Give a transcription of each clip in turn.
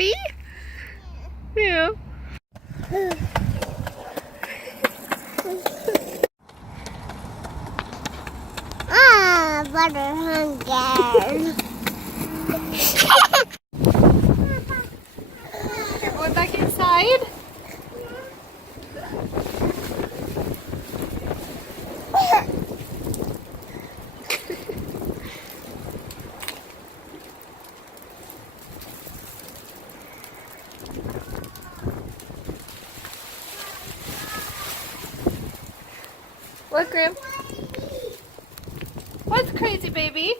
happy? Yeah. But I'm hungry. You're going back inside? What, Grim? What's crazy, baby?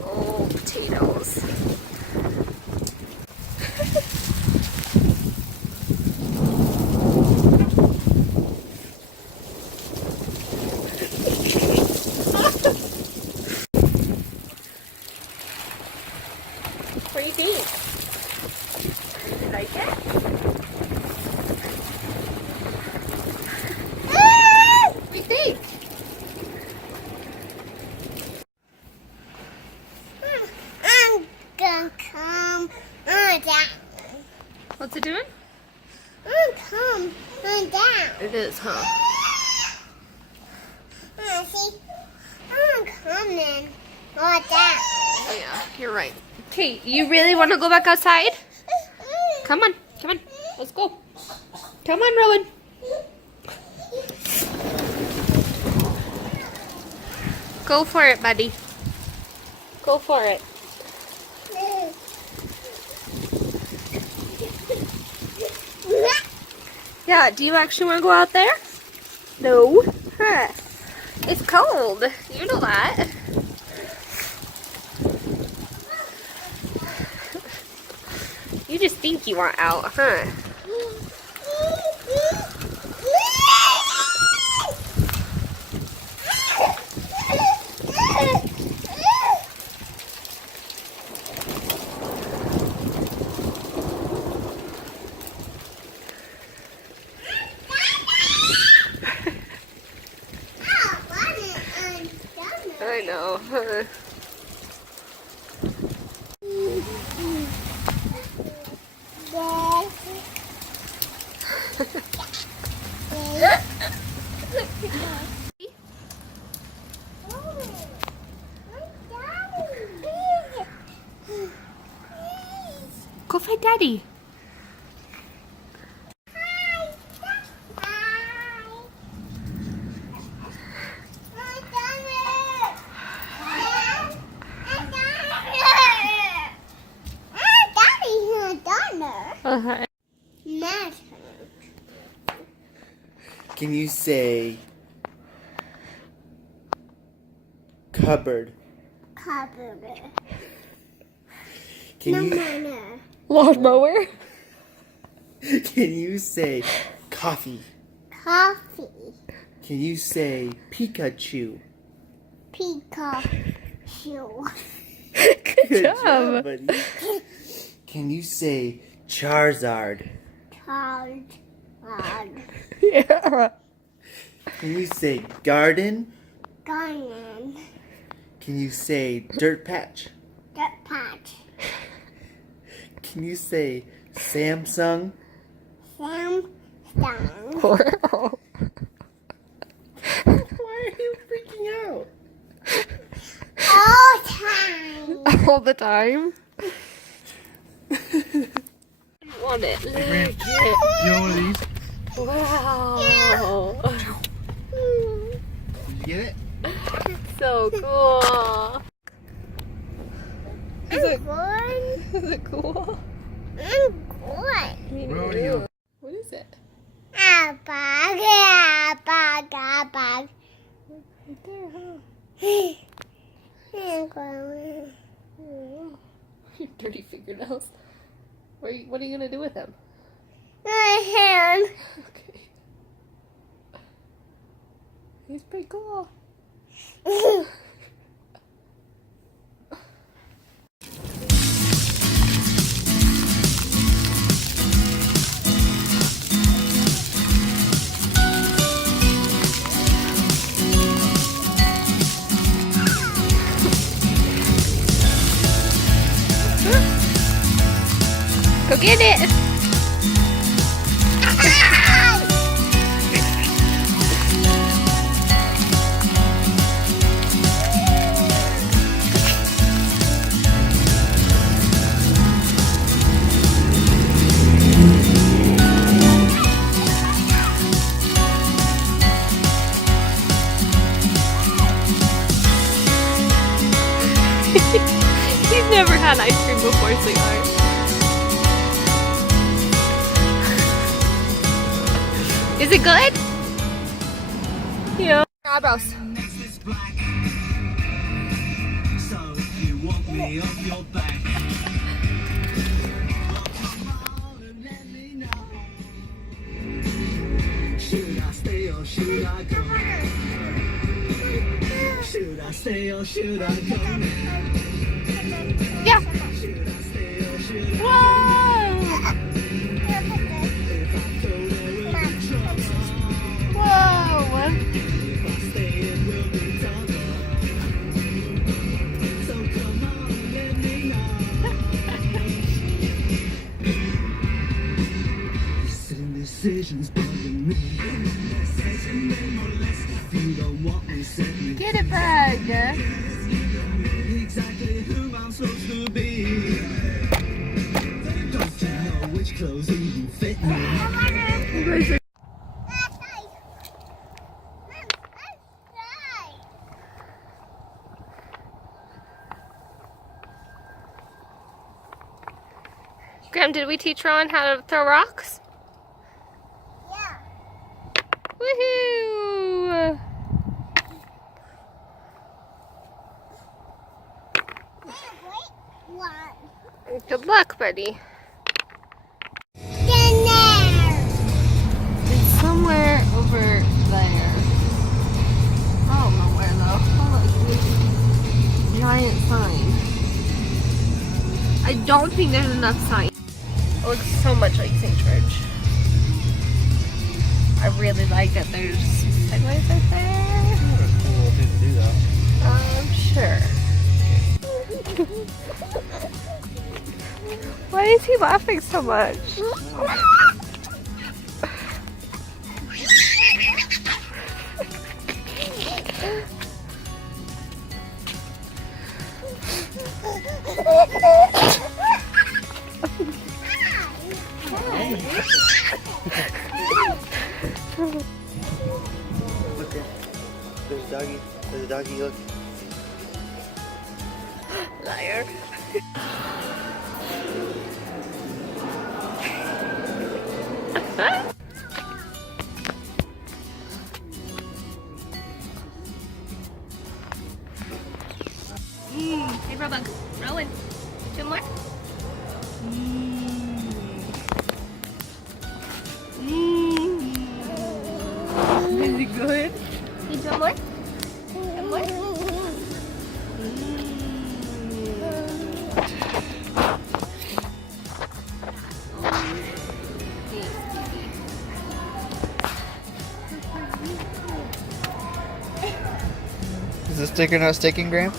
Oh, potatoes. What do you think? You like it? What do you think? I'm gonna come on down. What's it doing? Come on down. It is, huh? See, I'm coming on down. Oh yeah, you're right. Okay, you really want to go back outside? Come on, come on. Let's go. Come on, Rowan. Go for it, buddy. Go for it. Yeah, do you actually want to go out there? No. Huh. It's cold. You know that. You just think you want out, huh? I know. Huh? Go find Daddy. Uh-huh. Can you say cupboard? Can you Lawnmower. can you say coffee? Coffee. Can you say Pikachu? Pikachu. Good job. buddy. Can you say Charizard? Child. Yeah. Can you say garden? Garden. Can you say dirt patch? Dirt patch. Can you say Samsung? Samsung. Wow. Why are you freaking out? All time. All the time. You want it? Look it. You want one of these? Wow. Did you get it? So cool. Is it Good. Is it cool? I'm good. Where are you? What is it? A bug. A bug. A bug. Right there, huh? I'm going. Your dirty fingernails. What are you gonna do with them? My hand. Okay. He's pretty cool. Go get it! He's never had ice cream before, sweetheart. Is it good? Yeah. Eyebrows. So if you want me off your back, come on and let me know. Should I stay or should I go? Should I stay or should I go now? Yeah. Should I stay or should I Whoa! if I go there will be trouble? Whoa! If I stay it will be trouble. So come on and let me know. Sitting decisions bugging me. If you don't want me, set me Get it, bug. exactly who I'm supposed to be. Don't you know which clothes even fit me? Graham, did we teach Ron how to throw rocks? Yeah. Woohoo! One. Good luck, buddy. Dinner. It's somewhere over there. I don't know where though. Oh, look, giant sign. I don't think there's enough sign. It looks so much like St. George. I really like that there's segways right there. Cool thing to do though. I'm sure. Why is he laughing so much? Look there. There's a doggy. There's a doggy. Look. Liar. Hey, Robug. Rowan. Two more. Is it good? Need one more? One more? Is the sticker not sticking, Graham?